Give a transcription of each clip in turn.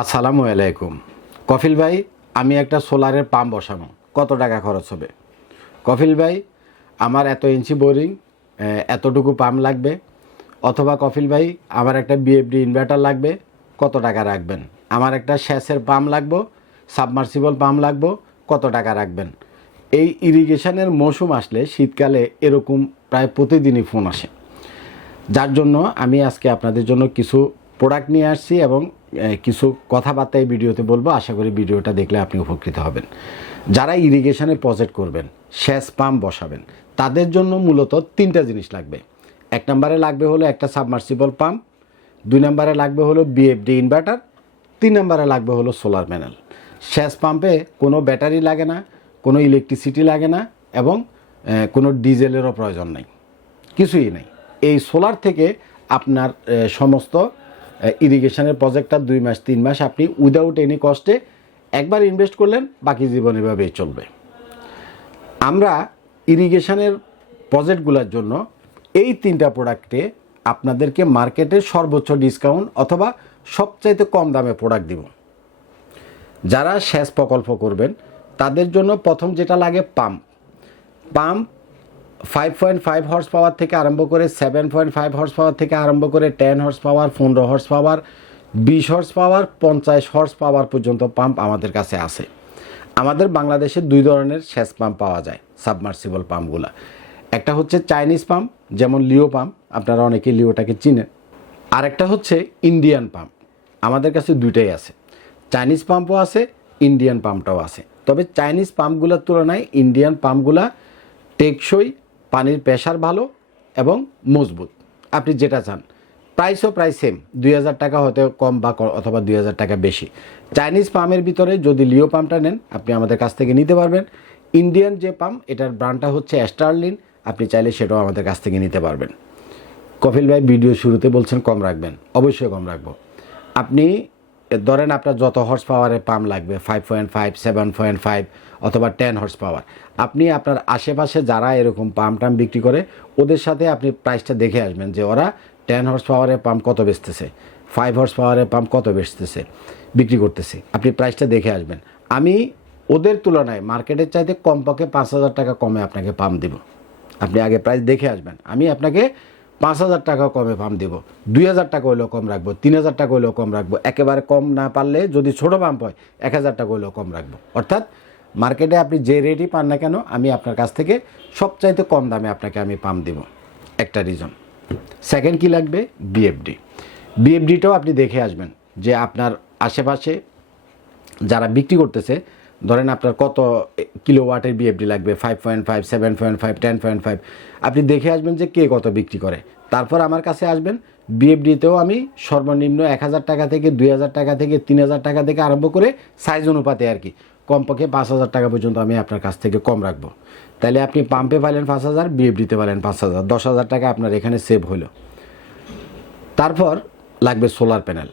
আসসালামু আলাইকুম। কফিল ভাই, আমি একটা সোলারের পাম্প বসাবো, কত টাকা খরচ হবে? কফিল ভাই, আমার এত ইঞ্চি বোরিং, এতটুকু পাম্প লাগবে। অথবা কফিল ভাই, আমার একটা বিএফডি ইনভার্টার লাগবে, কত টাকা রাখবেন? আমার একটা শ্যাসের পাম্প লাগবে, সাবমার্সিবল পাম্প লাগবে, কত টাকা রাখবেন? এই ইরিগেশনের মৌসুম আসলে শীতকালে এরকম প্রায় প্রতিদিনই ফোন আসে, যার জন্য আমি আজকে আপনাদের জন্য কিছু প্রোডাক্ট নিয়ে আসছি এবং কিছু কথাবার্তা এই ভিডিওতে বলবো। আশা করি ভিডিওটা দেখলে আপনি উপকৃত হবেন। যারা ইরিগেশনের প্রজেক্ট করবেন, সেচ পাম্প বসাবেন, তাদের জন্য মূলত তিনটা জিনিস লাগবে। এক নম্বরে লাগবে হলো একটা সাবমার্সিবল পাম্প, দুই নম্বরে লাগবে হলো বিএফডি ইনভার্টার, তিন নম্বরে লাগবে হলো সোলার প্যানেল। সেচ পাম্পে কোনো ব্যাটারি লাগে না, কোনো ইলেকট্রিসিটি লাগে না এবং কোনো ডিজেলেরও প্রয়োজন নাই, কিছুই নেই। এই সোলার থেকে আপনার সমস্ত ইরিগেশনের প্রজেক্টটা 2 মাস 3 মাস আপনি উইদাউট এনি কস্টে একবার ইনভেস্ট করলেন, বাকি জীবন এভাবেই চলবে। আমরা ইরিগেশনের প্রজেক্টগুলোর জন্য এই তিনটা প্রোডাক্টে আপনাদেরকে মার্কেটের সর্বোচ্চ ডিসকাউন্ট অথবা সবচাইতে কম দামে প্রোডাক্ট দিব। যারা সেচ প্রকল্প করবেন তাদের জন্য প্রথম যেটা লাগে পাম্প 5.5 হর্স পাওয়ার থেকে আরম্ভ করে 7.5 হর্স পাওয়ার থেকে আরম্ভ করে 10 horse power, 15 horse power, 20 horse power, 50 horse power পর্যন্ত পাম্প আমাদের কাছে আছে। আমাদের বাংলাদেশে 2 ধরনের সেচ পাম্প পাওয়া যায়, সাবমার্সিবল পাম্পগুলো। একটা হচ্ছে চাইনিজ পাম্প, যেমন লিও পাম্প, আপনারা অনেকে লিওটাকে চিনেন। আর একটা হচ্ছে ইন্ডিয়ান পাম্প। আমাদের কাছে দুইটাই আছে, চাইনিজ পাম্পও আছে, ইন্ডিয়ান পাম্পটাও আছে। তবে চাইনিজ পাম্পগুলোর তুলনায় ইন্ডিয়ান পাম্পগুলা টেকসই, পানির প্রেশার ভালো এবং মজবুত। আপনি যেটা চান, প্রাইসও প্রায় সেম, 2000 টাকা হয়তো কম বা অথবা 2000 টাকা বেশি। চাইনিজ পাম্পের ভিতরে যদি লিও পাম্পটা নেন আপনি আমাদের কাছ থেকে নিতে পারবেন। ইন্ডিয়ান যে পাম্প, এটার ব্র্যান্ডটা হচ্ছে স্টারলিন, আপনি চাইলে সেটাও আমাদের কাছ থেকে নিতে পারবেন। কপিল ভাই, ভিডিও শুরুতে বলছেন কম রাখবেন, অবশ্যই কম রাখবো। আপনি ধরেন আপনার যত হর্স পাওয়ারের পাম্প লাগবে, 5.5, 7.5 অথবা 10 হর্স পাওয়ার, আপনি আপনার আশেপাশে যারা এরকম পাম্প টাম্প বিক্রি করে ওদের সাথে আপনি প্রাইসটা দেখে আসবেন যে ওরা 10 হর্স পাওয়ারের পাম্প কত বেচতেছে, 5 হর্স পাওয়ারের পাম্প কত বেচতেছে, বিক্রি করতেছে, আপনি প্রাইসটা দেখে আসবেন। আমি ওদের তুলনায় মার্কেটের চাইতে কমপক্ষে 5000 টাকা কমে আপনাকে পাম্প দেব। আপনি আগে প্রাইস দেখে আসবেন, আমি আপনাকে 5000 টাকা কমে পাম্প দেবো, 2000 টাকা হলেও কম রাখবো, 3000 টাকা হলেও কম রাখবো। একেবারে কম না পারলে যদি ছোটো পাম্প হয় 1000 টাকা হলেও কম রাখবো। অর্থাৎ মার্কেটে আপনি যে রেটই পান না কেন, আমি আপনার কাছ থেকে সবচাইতে কম দামে আপনাকে আমি পাম্প দেবো। একটা রিজন। সেকেন্ড কি লাগবে? বিএফডি। বিএফডিটাও আপনি দেখে আসবেন যে আপনার আশেপাশে যারা বিক্রি করতেছে, ধরেন আপনার কত কিলোওয়াটের বিএফডি লাগবে, 5.5, 7.5, 10.5, আপনি দেখে আসবেন যে কে কত বিক্রি করে। তারপর আমার কাছে আসবেন। বিএফডিতেও আমি সর্বনিম্ন 1000 টাকা থেকে 2000 টাকা থেকে 3000 টাকা থেকে আরম্ভ করে সাইজ অনুপাতে আর কি কমপক্ষে 5000 টাকা পর্যন্ত আমি আপনার কাছ থেকে কম রাখবো। তাহলে আপনি পাম্পে পাইলেন 5000, বিএফডিতে পাইলেন 5000, 10,000 টাকা আপনার এখানে সেভ হলো। তারপর লাগবে সোলার প্যানেল।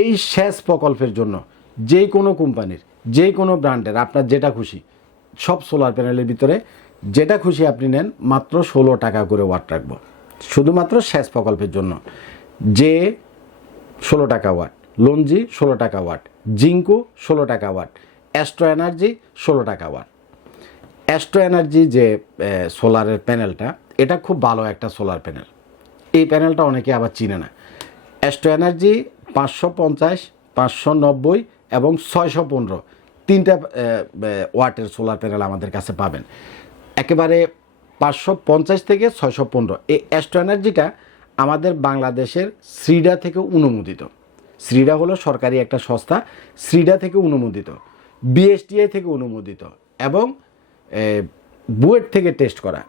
এই সেচ প্রকল্পের জন্য যে কোনো কোম্পানির, যে কোনো ব্র্যান্ডের, আপনার যেটা খুশি, সব সোলার প্যানেলের ভিতরে যেটা খুশি আপনি নেন, মাত্র 16 টাকা করে ওয়াট রাখবো শুধুমাত্র সেচ প্রকল্পের জন্য। যে 16 টাকা ওয়াট, লঞ্জি 16 টাকা ওয়াট, জিঙ্কু 16 টাকা ওয়াট, অ্যাস্ট্রো এনার্জি 16 টাকা ওয়াট। অ্যাস্ট্রো এনার্জি যে সোলারের প্যানেলটা, এটা খুব ভালো একটা সোলার প্যানেল। এই প্যানেলটা অনেকে আবার চিনে না। অ্যাস্ট্রো এনার্জি 550, 590 এবং 615 তিনটা ওয়াটের সোলার প্যানেল আমাদের কাছে পাবেন। একেবারে 550 থেকে 615 এই অ্যাস্ট্রো এনার্জিটা আমাদের বাংলাদেশের শ্রীডা থেকে অনুমোদিত। শ্রীডা হলো সরকারি একটা সংস্থা, শ্রীডা থেকে অনুমোদিত, বিএসটিআই থেকে অনুমোদিত এবং বুয়েট থেকে টেস্ট করা।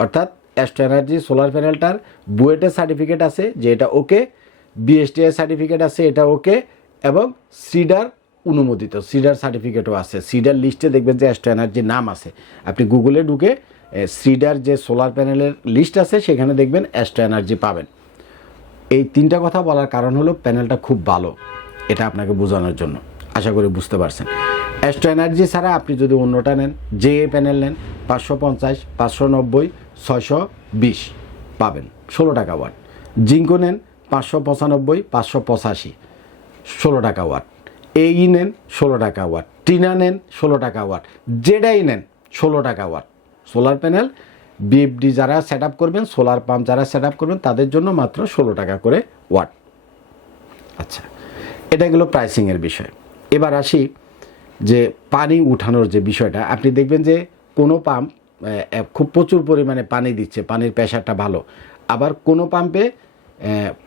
অর্থাৎ অ্যাস্ট্রো এনার্জি সোলার প্যানেলটার বুয়েটের সার্টিফিকেট আছে যে এটা ওকে, বিএসটিআই সার্টিফিকেট আছে এটা ওকে, এবং সিডার অনুমোদিত, সিডার সার্টিফিকেটও আছে। সিডার লিস্টে দেখবেন যে অ্যাস্ট্রো এনার্জির নাম আছে। আপনি গুগলে ঢুকে সিডার যে সোলার প্যানেলের লিস্ট আছে সেখানে দেখবেন অ্যাস্ট্রো এনার্জি পাবেন। এই তিনটা কথা বলার কারণ হলো প্যানেলটা খুব ভালো, এটা আপনাকে বোঝানোর জন্য। আশা করি বুঝতে পারছেন। অ্যাস্ট্রো এনার্জি ছাড়া আপনি যদি অন্যটা নেন, যে প্যানেল নেন, 550, 590, 620 পাবেন 16 টাকা ওয়াট। জিঙ্কো নেন 595, 585, 16 টাকা ওয়াট। এই নেন 16 টাকা ওয়াট, টিনা নেন 16 টাকা ওয়াট, যেটাই নেন 16 টাকা ওয়াট। সোলার প্যানেল বিএফডি যারা সেট আপ করবেন, সোলার পাম্প যারা সেট আপ করবেন তাদের জন্য মাত্র 16 টাকা করে ওয়াট। আচ্ছা, এটা গেলো প্রাইসিংয়ের বিষয়। এবার আসি যে পানি উঠানোর যে বিষয়টা, আপনি দেখবেন যে কোনো পাম্প খুব প্রচুর পরিমাণে পানি দিচ্ছে, পানির প্রেশারটা ভালো, আবার কোনো পাম্পে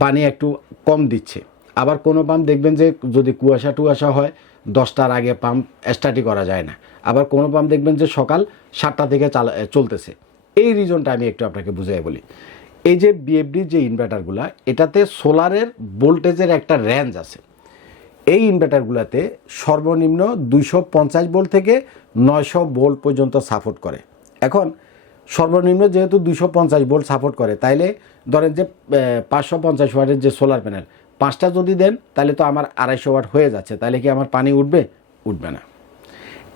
পানি একটু কম দিচ্ছে, আবার কোনো পাম্প দেখবেন যে যদি কুয়াশা টুয়াশা হয় 10টার আগে পাম্প স্টার্টই করা যায় না, আবার কোনো পাম্প দেখবেন যে সকাল 7টা থেকে চলতেছে। এই রিজনটা আমি একটু আপনাকে বুঝিয়ে বলি। এই যে বিএফডির যে ইনভার্টারগুলো, এটাতে সোলারের ভোল্টেজের একটা রেঞ্জ আছে। এই ইনভার্টারগুলোতে সর্বনিম্ন 250 ভোল্ট থেকে 900 ভোল্ট পর্যন্ত সাপোর্ট করে। এখন সর্বনিম্ন যেহেতু 250 ভোল্ট সাপোর্ট করে, তাইলে ধরেন যে 550 ওয়াটের যে সোলার প্যানেল 5টা যদি দেন তাহলে তো আমার 250 ওয়াট হয়ে যাচ্ছে, তাহলে কি আমার পানি উঠবে? উঠবে না।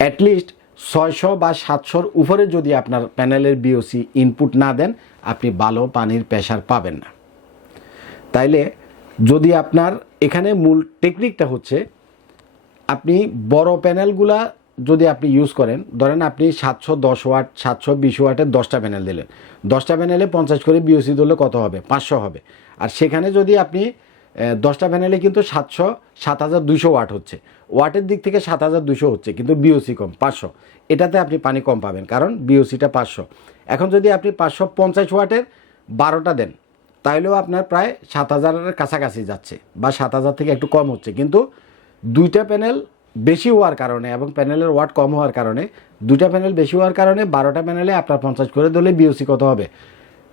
অ্যাটলিস্ট 600 বা 700-র উপরে যদি আপনার প্যানেলের বিওসি ইনপুট না দেন, আপনি ভালো পানির প্রেশার পাবেন না। তাইলে যদি আপনার এখানে মূল টেকনিকটা হচ্ছে, আপনি বড় প্যানেলগুলা যদি আপনি ইউজ করেন, ধরেন আপনি 710 ওয়াট 720 ওয়াটের 10টা প্যানেল দিলেন, 10টা প্যানেলে 50 করে বিওসি দিলে কত হবে? 500 হবে। আর সেখানে যদি আপনি 10টা প্যানেলে কিন্তু 7200 ওয়াট হচ্ছে, ওয়াটের দিক থেকে 7200 হচ্ছে, কিন্তু বিওসি কম 500, এটাতে আপনি পানি কম পাবেন কারণ বিওসিটা 500। এখন যদি আপনি 550 ওয়াটের 12টা দেন, তাহলেও আপনার প্রায় 7000-এর কাছাকাছি যাচ্ছে, বা 7000 থেকে একটু কম হচ্ছে, কিন্তু দুইটা প্যানেল বেশি হওয়ার কারণে এবং প্যানেলের ওয়াট কম হওয়ার কারণে, দুইটা প্যানেল বেশি হওয়ার কারণে 12টা প্যানেলে আপনার 50 করে দিলে বিওসি কত হবে?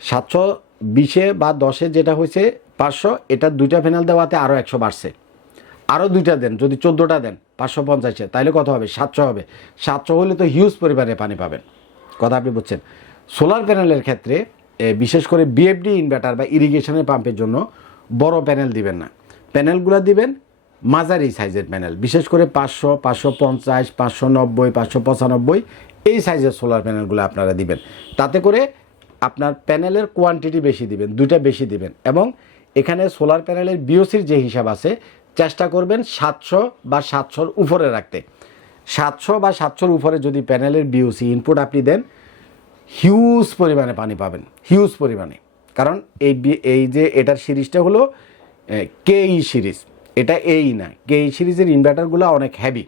720-এ বা 10-এ যেটা হয়েছে 500, এটা দুইটা প্যানেল দেওয়াতে আরও 100 বাড়ছে। আরও দুইটা দেন, যদি 14টা দেন 550-এ, তাহলে কত হবে? 700 হবে। 700 হলে তো হিউজ পরিমাণে পানি পাবেন। কথা আপনি বুঝছেন? সোলার প্যানেলের ক্ষেত্রে বিশেষ করে বিএফডি ইনভার্টার বা ইরিগেশনের পাম্পের জন্য বড় প্যানেল দিবেন না, প্যানেলগুলো দিবেন মাঝারি সাইজের প্যানেল, বিশেষ করে 500, 550, 590, 595 এই সাইজের সোলার প্যানেলগুলো আপনারা দিবেন। তাতে করে আপনার প্যানেলের কোয়ান্টিটি বেশি দিবেন, দুইটা বেশি দিবেন, এবং এখানে সোলার প্যানেলের বিওসির যে হিসাব আছে চেষ্টা করবেন 700 বা 700-র উপরে রাখতে। 700 বা 700-র উপরে যদি প্যানেলের বিওসি ইনপুট আপনি দেন, হিউজ পরিমাণে পানি পাবেন, হিউজ পরিমাণে। কারণ এই যে এটার সিরিজটা হলো কেই সিরিজ, এটা এই না, কেই সিরিজের ইনভার্টারগুলো অনেক হেভি,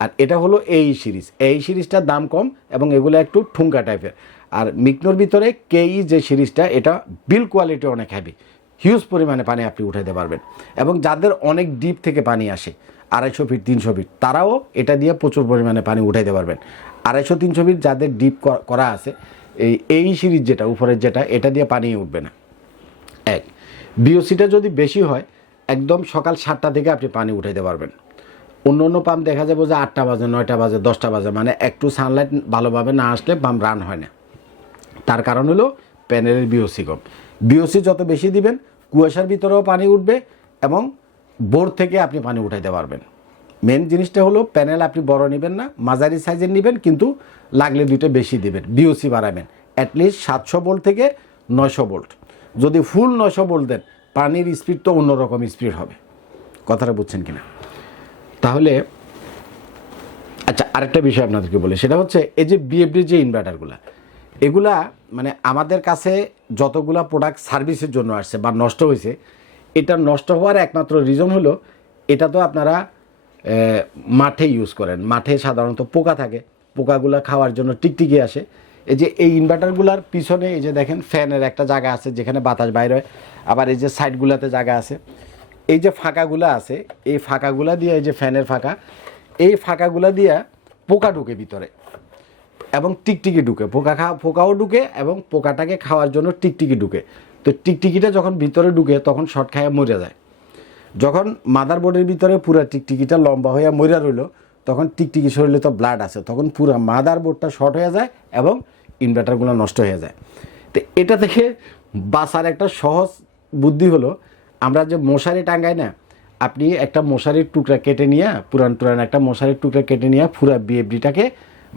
আর এটা হলো এই সিরিজ। এই সিরিজটার দাম কম এবং এগুলো একটু ঠুঙ্কা টাইপের। আর মিকনোর ভিতরে কেই যে সিরিজটা, এটা বিল কোয়ালিটি অনেক হেভি, হিউজ পরিমাণে পানি আপনি উঠাইতে পারবেন। এবং যাদের অনেক ডিপ থেকে পানি আসে, 250 ফিট 300 ফিট, তারাও এটা দিয়ে প্রচুর পরিমাণে পানি উঠাইতে পারবেন। 250-300 ফিট যাদের ডিপ করা আছে, এই সিরিজ যেটা উপরের যেটা, এটা দিয়ে পানি উঠবে না। এক, বিওসিটা যদি বেশি হয়, একদম সকাল 7টা থেকে আপনি পানি উঠাইতে পারবেন। অন্য অন্য পাম্প দেখা যাবে যে 8টা বাজে, 9টা বাজে, 10টা বাজে, মানে একটু সানলাইট ভালোভাবে না আসলে পাম্প রান হয় না। তার কারণ হলো প্যানেলের বিওসি কম। বিওসি যত বেশি দিবেন, কুয়াশার ভিতরেও পানি উঠবে এবং বোর থেকে আপনি পানি উঠাইতে পারবেন। মেন জিনিসটা হলো প্যানেল আপনি বড় নেবেন না, মাঝারি সাইজের নেবেন, কিন্তু লাগলে দুইটা বেশি দিবেন, বিওসি বাড়াবেন অ্যাটলিস্ট 700 ভোল্ট থেকে 900 ভোল্ট। যদি ফুল 900 ভোল্ট দেন, পানির স্পিড তো অন্যরকম স্পিড হবে। কথাটা বুঝছেন কিনা? তাহলে আচ্ছা, আরেকটা বিষয় আপনাদেরকে বলি, সেটা হচ্ছে এই যে বিএফডির যে ইনভার্টারগুলো, এগুলা মানে আমাদের কাছে যতগুলা প্রোডাক্ট সার্ভিসের জন্য আসছে বা নষ্ট হয়েছে, এটা নষ্ট হওয়ার একমাত্র রিজন হলো, এটা তো আপনারা মাঠে ইউজ করেন, মাঠে সাধারণত পোকা থাকে, পোকাগুলা খাওয়ার জন্য টিকটিকি আসে। এই যে এই ইনভার্টারগুলার পিছনে এই যে দেখেন ফ্যানের একটা জায়গা আছে যেখানে বাতাস বাইর হয়, আবার এই যে সাইডগুলাতে জায়গা আছে, এই যে ফাঁকাগুলো আছে, এই ফাঁকাগুলা দিয়ে, এই যে ফ্যানের ফাঁকা, এই ফাঁকাগুলা দিয়ে পোকা ঢুকে ভিতরে এবং টিকটিকি ঢুকে, পোকাও ঢুকে এবং পোকাটাকে খাওয়ার জন্য টিকটিকি ঢুকে। তো টিকটিকিটা যখন ভিতরে ঢুকে তখন শর্ট খাইয়া মরে যায়। যখন মাদারবোর্ডের ভিতরে পুরো টিকটিকিটা লম্বা হয়ে মরে রইল, তখন টিকটিকি শরীরে তো ব্লাড আছে, তখন পুরো মাদারবোর্ডটা শর্ট হয়ে যায় এবং ইনভার্টারগুলো নষ্ট হয়ে যায়। তো এটা থেকে বাঁচার একটা সহজ বুদ্ধি হলো, আমরা যে মশারি টাঙ্গাই না, আপনি একটা মশারির টুকরা কেটে নিয়ে, পুরান একটা মশারির টুকরা কেটে নিয়ে পুরো বিএফডিটাকে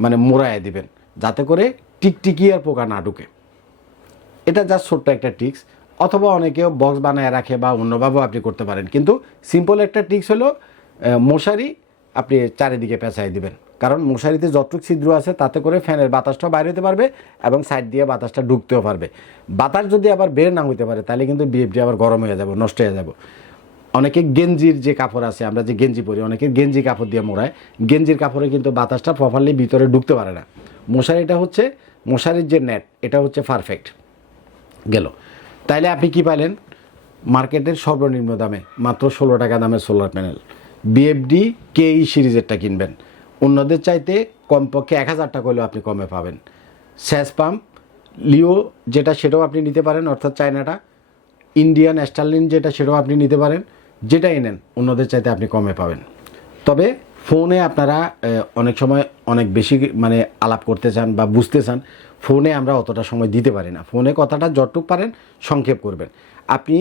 মানে মোড়ায় দিবেন, যাতে করে টিকটিকি আর পোকা না ঢুকে। এটা জাস্ট ছোট্ট একটা টিক্স। অথবা অনেকেও বক্স বানায় রাখে বা অন্যভাবেও আপনি করতে পারেন, কিন্তু সিম্পল একটা টিক্স হলো মশারি আপনি চারিদিকে পেঁচাই দিবেন, কারণ মশারিতে যতটুকু ছিদ্র আছে তাতে করে ফ্যানের বাতাসটাও বাইরে হতে পারবে এবং সাইড দিয়ে বাতাসটা ঢুকতেও পারবে। বাতাস যদি আবার বের না হইতে পারে তাহলে কিন্তু বিএফডি আবার গরম হয়ে যাব, নষ্ট হয়ে যাব। অনেকে গেঞ্জির যে কাপড় আছে, আমরা যে গেঞ্জি পরি, অনেকে গেঞ্জি কাপড় দিয়ে মোড়ায়, গেঞ্জির কাপড়ে কিন্তু বাতাসটা প্রপারলি ভিতরে ঢুকতে পারে না। মশারিটা হচ্ছে, মশারির যে নেট এটা হচ্ছে পারফেক্ট গেল। তাইলে আপনি কি পাইলেন? মার্কেটের সর্বনিম্ন দামে মাত্র 16 টাকা দামের সোলার প্যানেল। বিএফডি কেই সিরিজেরটা কিনবেন, অন্যদের চাইতে কমপক্ষে 1000 টাকা হলেও আপনি কমে পাবেন। স্যাস পাম্প লিও যেটা সেটাও আপনি নিতে পারেন, অর্থাৎ চায়নাটা। ইন্ডিয়ান স্টারলিন যেটা সেটাও আপনি নিতে পারেন, যেটাই নেন অন্যদের চাইতে আপনি কমে পাবেন। তবে ফোনে আপনারা অনেক সময় অনেক বেশি মানে আলাপ করতে চান বা বুঝতে চান, ফোনে আমরা অতটা সময় দিতে পারি না। ফোনে কথাটা যতটুকু পারেন সংক্ষেপ করবেন। আপনি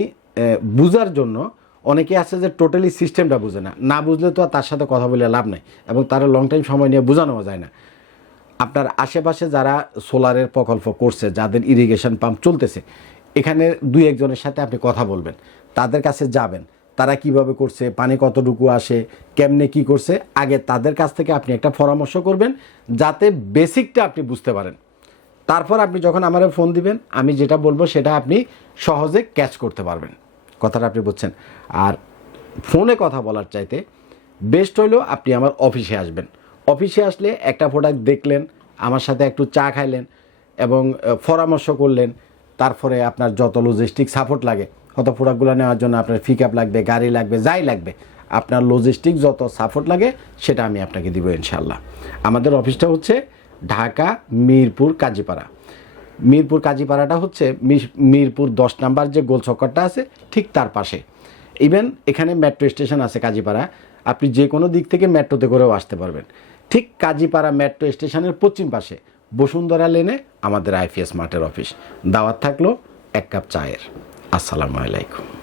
বুঝার জন্য অনেকে আছে যে টোটালি সিস্টেমটা বুঝে না, না বুঝলে তো আর তার সাথে কথা বলে লাভ নাই এবং তারা লং টাইম সময় নিয়ে বোঝানো যায় না। আপনার আশেপাশে যারা সোলারের প্রকল্প করছে, যাদের ইরিগেশন পাম্প চলতেছে, এখানে 2-1 জনের সাথে আপনি কথা বলবেন, তাদের কাছে যাবেন, তারা কিভাবে করছে, পানি কতটুকু আসে, কেমনে কি করছে, আগে তাদের কাছ থেকে আপনি একটা পরামর্শ করবেন যাতে বেসিকটা আপনি বুঝতে পারেন। তারপর আপনি যখন আমার ফোন দিবেন, আমি যেটা বলবো সেটা আপনি সহজে ক্যাচ করতে পারবেন। কথাটা আপনি বুঝছেন? আর ফোনে কথা বলার চাইতে বেস্ট হইলো আপনি আমার অফিসে আসবেন। অফিসে আসলে একটা প্রোডাক্ট দেখলেন, আমার সাথে একটু চা খাইলেন এবং পরামর্শ করলেন। তারপরে আপনার যত লজিস্টিক সাপোর্ট লাগে, কত প্রোডাক্টগুলো নেওয়ার জন্য আপনার পিক আপ লাগবে, গাড়ি লাগবে, যাই লাগবে, আপনার লজিস্টিক যত সাপোর্ট লাগে সেটা আমি আপনাকে দিব ইনশাল্লাহ। আমাদের অফিসটা হচ্ছে ঢাকা মিরপুর কাজীপাড়া। মিরপুর কাজীপাড়াটা হচ্ছে মিরপুর 10 নাম্বার যে গোল চক্করটা আছে ঠিক তার পাশে। ইভেন এখানে মেট্রো স্টেশন আছে কাজীপাড়া, আপনি যে কোনো দিক থেকে মেট্রোতে করেও আসতে পারবেন। ঠিক কাজীপাড়া মেট্রো স্টেশনের পশ্চিম পাশে বসুন্ধরা লেনে আমাদের আইপিএস মার্টের অফিস। দাওয়াত থাকলো 1 কাপ চায়ের। আসসালামু আলাইকুম।